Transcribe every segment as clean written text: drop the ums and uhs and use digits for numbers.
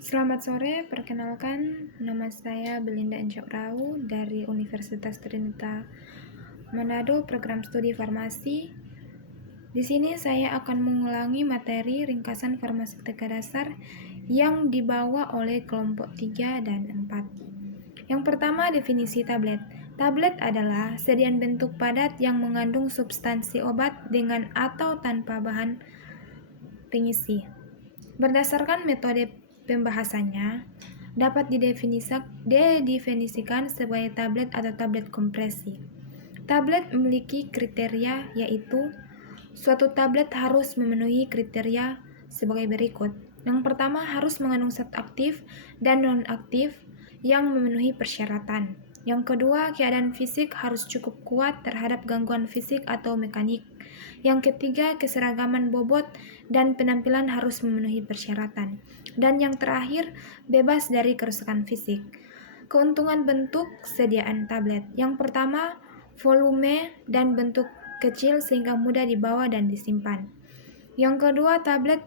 Selamat sore, perkenalkan nama saya Belinda Encakrau dari Universitas Trinita Manado, program studi farmasi. Di sini saya akan mengulangi materi ringkasan farmaseutika dasar yang dibawa oleh kelompok 3 dan 4. Yang pertama, definisi tablet. Tablet adalah sediaan bentuk padat yang mengandung substansi obat dengan atau tanpa bahan pengisi. Berdasarkan metode pembahasannya, dapat didefinisikan sebagai tablet atau tablet kompresi. Tablet memiliki kriteria, yaitu suatu tablet harus memenuhi kriteria sebagai berikut. Yang pertama, harus mengandung zat aktif dan non-aktif yang memenuhi persyaratan. Yang kedua, keadaan fisik harus cukup kuat terhadap gangguan fisik atau mekanik. Yang ketiga, keseragaman bobot dan penampilan harus memenuhi persyaratan. Dan yang terakhir, bebas dari kerusakan fisik. Keuntungan bentuk sediaan tablet. Yang pertama, volume dan bentuk kecil sehingga mudah dibawa dan disimpan. Yang kedua, tablet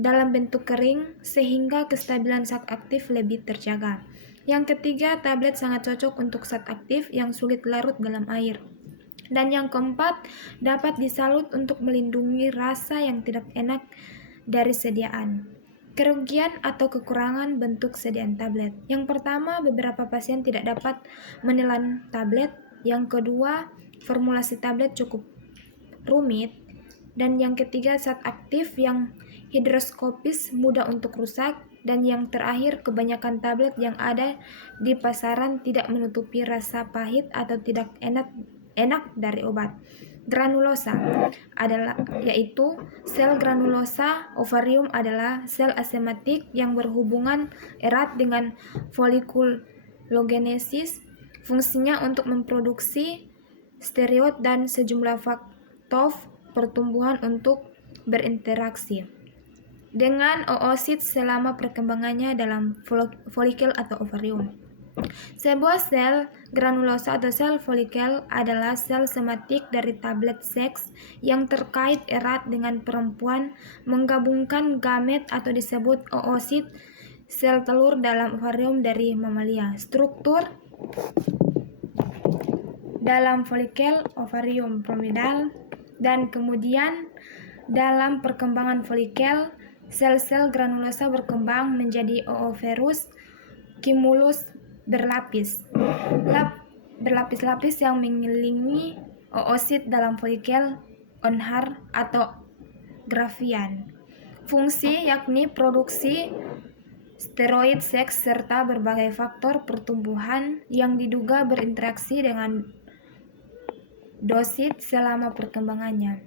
dalam bentuk kering sehingga kestabilan zat aktif lebih terjaga. Yang ketiga, tablet sangat cocok untuk zat aktif yang sulit larut dalam air. Dan yang keempat, dapat disalut untuk melindungi rasa yang tidak enak dari sediaan. Kerugian atau kekurangan bentuk sediaan tablet. Yang pertama, beberapa pasien tidak dapat menelan tablet. Yang kedua, formulasi tablet cukup rumit. Dan yang ketiga, zat aktif yang hidroskopis mudah untuk rusak. Dan yang terakhir, kebanyakan tablet yang ada di pasaran tidak menutupi rasa pahit atau tidak enak dari obat. Granulosa adalah yaitu sel granulosa ovarium adalah sel asematik yang berhubungan erat dengan folikulogenesis. Fungsinya untuk memproduksi steroid dan sejumlah faktor pertumbuhan untuk berinteraksi dengan oosit selama perkembangannya dalam folikel atau ovarium. Sebuah sel granulosa atau sel folikel adalah sel somatik dari tablet seks yang terkait erat dengan perempuan menggabungkan gamet atau disebut oosit sel telur dalam ovarium dari mamalia. Struktur dalam folikel ovarium piramidal, dan kemudian dalam perkembangan folikel sel-sel granulosa berkembang menjadi ooverus cumulus berlapis-lapis yang mengelilingi oosit dalam folikel onhar atau grafian. Fungsi yakni produksi steroid seks serta berbagai faktor pertumbuhan yang diduga berinteraksi dengan dosit selama perkembangannya.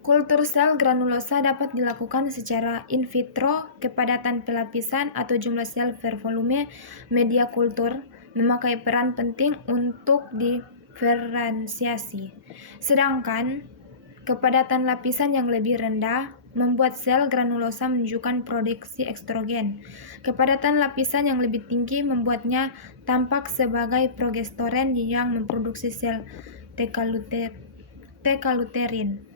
Kultur sel granulosa dapat dilakukan secara in vitro. Kepadatan pelapisan atau jumlah sel per volume media kultur memakai peran penting untuk diferensiasi. Sedangkan kepadatan lapisan yang lebih rendah membuat sel granulosa menunjukkan produksi estrogen. Kepadatan lapisan yang lebih tinggi membuatnya tampak sebagai progesteron yang memproduksi sel T-kaluterin.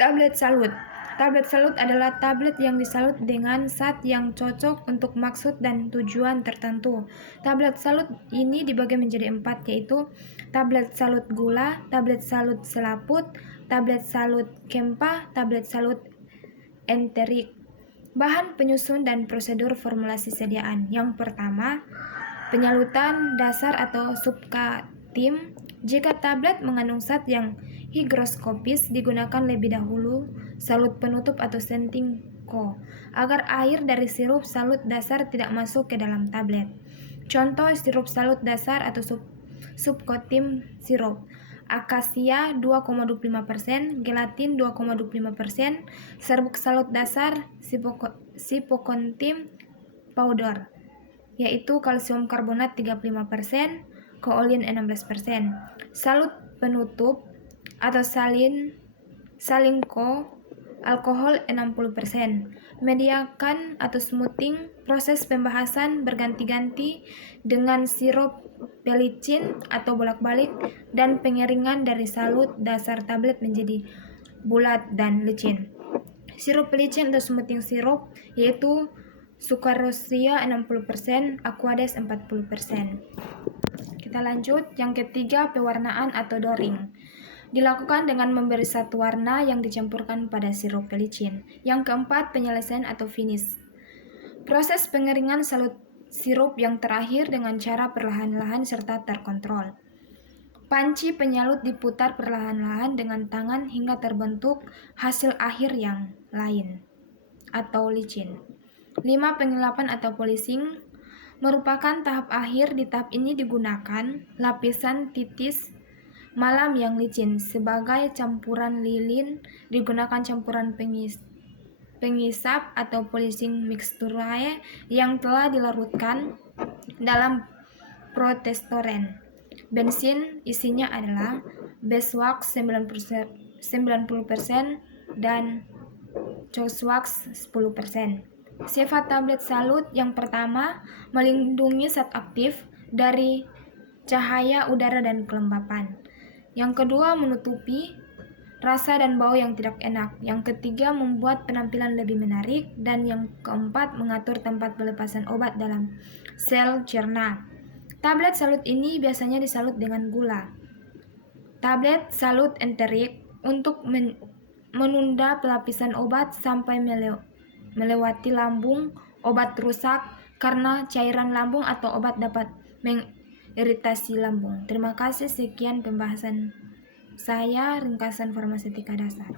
Tablet salut. Tablet salut adalah tablet yang disalut dengan zat yang cocok untuk maksud dan tujuan tertentu. Tablet salut ini dibagi menjadi 4, yaitu tablet salut gula, tablet salut selaput, tablet salut kempa, tablet salut enterik. Bahan penyusun dan prosedur formulasi sediaan. Yang pertama, penyalutan dasar atau subkatim. Jika tablet mengandung zat yang higroskopis, digunakan lebih dahulu salut penutup atau setting co agar air dari sirup salut dasar tidak masuk ke dalam tablet. Contoh sirup salut dasar atau subkotim sirup: akasia 2,25%, gelatin 2,25%, serbuk salut dasar, sipokontim powder, yaitu kalsium karbonat 35%, koolin 16%. Salut penutup atau salinko, alkohol 60%. Mediakan atau smoothing, proses pembahasan berganti-ganti dengan sirup pelicin atau bolak-balik dan pengeringan dari salut dasar tablet menjadi bulat dan licin. sirup pelicin atau smoothing sirup, yaitu Sukarosia 60%, Aquades 40%. Kita lanjut, yang ketiga pewarnaan atau doring. Dilakukan dengan memberi satu warna yang dicampurkan pada sirup pelicin. Yang keempat, penyelesaian atau finish. Proses pengeringan salut sirup yang terakhir dengan cara perlahan-lahan serta terkontrol. Panci penyalut diputar perlahan-lahan dengan tangan hingga terbentuk hasil akhir yang lain atau licin. 5. Pengelapan atau polishing merupakan tahap akhir. Di tahap ini digunakan lapisan titis malam yang licin. Sebagai campuran lilin digunakan campuran pengisap atau polishing mixture yang telah dilarutkan dalam protestoren. Bensin isinya adalah beeswax 90% dan choicewax 10%. Sifat tablet salut yang pertama, melindungi zat aktif dari cahaya, udara, dan kelembapan. Yang kedua, menutupi rasa dan bau yang tidak enak. Yang ketiga, membuat penampilan lebih menarik. Dan yang keempat, mengatur tempat pelepasan obat dalam sel cerna. Tablet salut ini biasanya disalut dengan gula. Tablet salut enterik untuk menunda pelapisan obat sampai melewati lambung. Obat rusak karena cairan lambung atau obat dapat mengiritasi lambung. Terima kasih, sekian pembahasan saya ringkasan farmaseutika dasar.